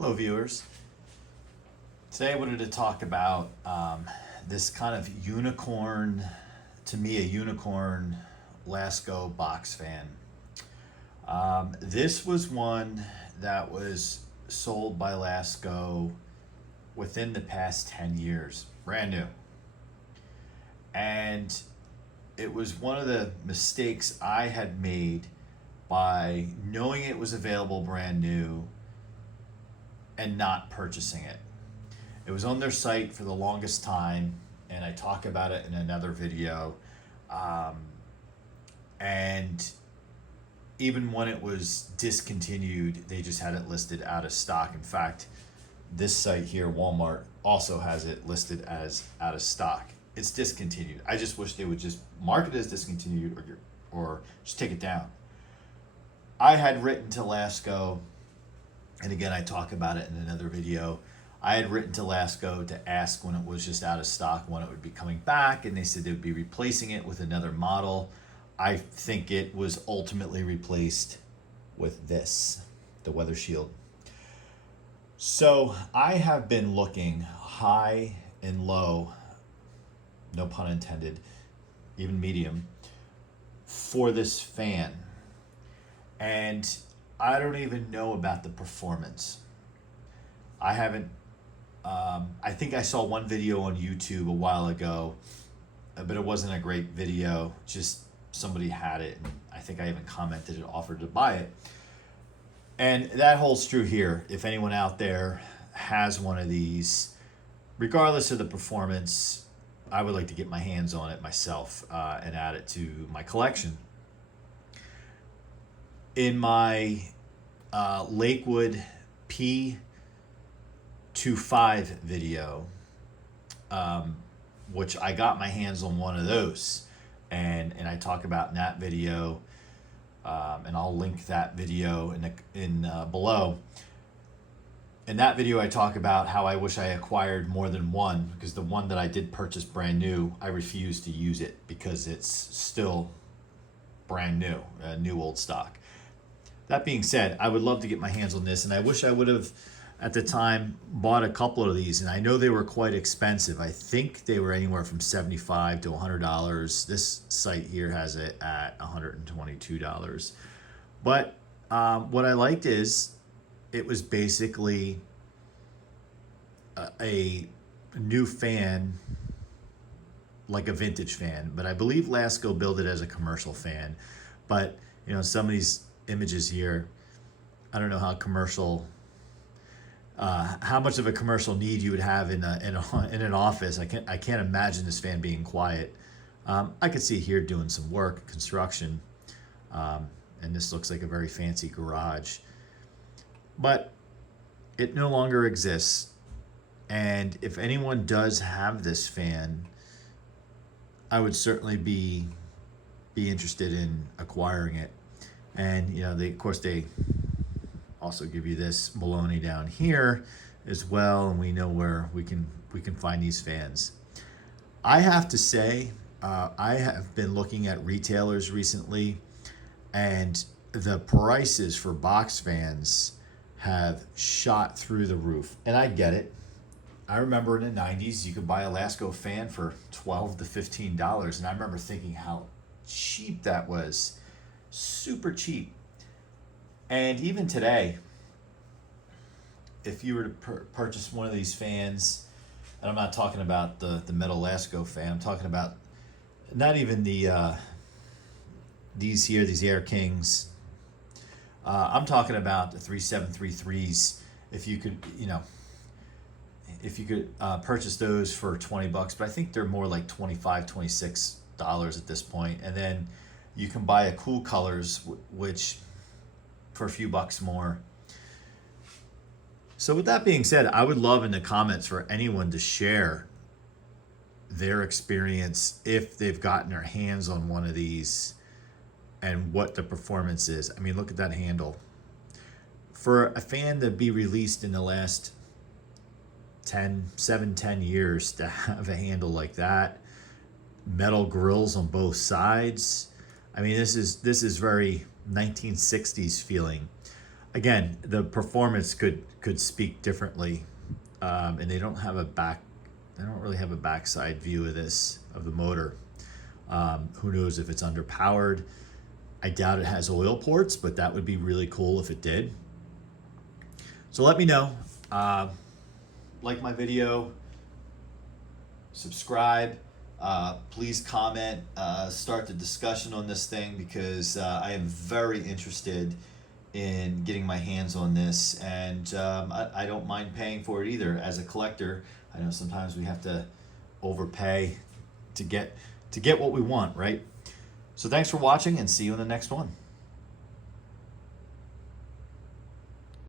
Hello viewers. Today I wanted to talk about this kind of unicorn, to me a unicorn Lasko box fan. This was one that was sold by Lasko within the past 10 years, brand new. And it was one of the mistakes I had made by knowing it was available brand new and not purchasing it. It was on their site for the longest time, and I talk about it in another video. And even when it was discontinued, they just had it listed out of stock. In fact, this site here, Walmart, also has it listed as out of stock. It's discontinued. I just wish they would just mark it as discontinued or just take it down. I had written to Lasko, and again, I talk about it in another video. I had written to Lasko to ask when it was just out of stock, when it would be coming back, and they said they would be replacing it with another model. I think it was ultimately replaced with this, the Weather Shield. So I have been looking high and low, no pun intended, even medium, for this fan. And I don't even know about the performance. I haven't, I think I saw one video on YouTube a while ago, but it wasn't a great video. Just somebody had it, and I think I even commented and offered to buy it. And that holds true here. If anyone out there has one of these, regardless of the performance, I would like to get my hands on it myself and add it to my collection. In my Lakewood P205 video, which I got my hands on one of those, and I talk about in that video, and I'll link that video in below. In that video, I talk about how I wish I acquired more than one, because the one that I did purchase brand new, I refuse to use it because it's still brand new, new old stock. That being said, I would love to get my hands on this, and I wish I would have, at the time, bought a couple of these, and I know they were quite expensive. I think they were anywhere from $75 to $100. This site here has it at $122. But what I liked is it was basically a new fan, like a vintage fan, but I believe Lasko built it as a commercial fan. But you know, some of these images here, I don't know how commercial, how much of a commercial need you would have in an office. I can't imagine this fan being quiet. I could see here doing some work, construction, and this looks like a very fancy garage. But it no longer exists, and if anyone does have this fan, I would certainly be interested in acquiring it. And you know, of course they also give you this baloney down here as well, and we know where we can find these fans. I have to say, I have been looking at retailers recently, and the prices for box fans have shot through the roof. And I get it. I remember in the 90s you could buy a Lasko fan for $12 to $15, and I remember thinking how cheap that was. Super cheap. And even today, if you were to purchase one of these fans, and I'm not talking about the metal Lasko fan, I'm talking about not even these here, these Air Kings. I'm talking about the 3733s. If you could, purchase those for $20, but I think they're more like $25, $26 at this point. And then you can buy a Cool Colors, which for a few bucks more. So with that being said, I would love in the comments for anyone to share their experience if they've gotten their hands on one of these and what the performance is. I mean, look at that handle. For a fan to be released in the last 10 years, to have a handle like that, metal grills on both sides. I mean, this is very 1960s feeling. Again, the performance could speak differently, and they don't really have a backside view of the motor. Who knows if it's underpowered? I doubt it has oil ports, but that would be really cool if it did. So let me know. Like my video, subscribe, please comment, start the discussion on this thing, because I am very interested in getting my hands on this, and I don't mind paying for it either. As a collector, I know sometimes we have to overpay to get what we want, right? So thanks for watching, and see you in the next one.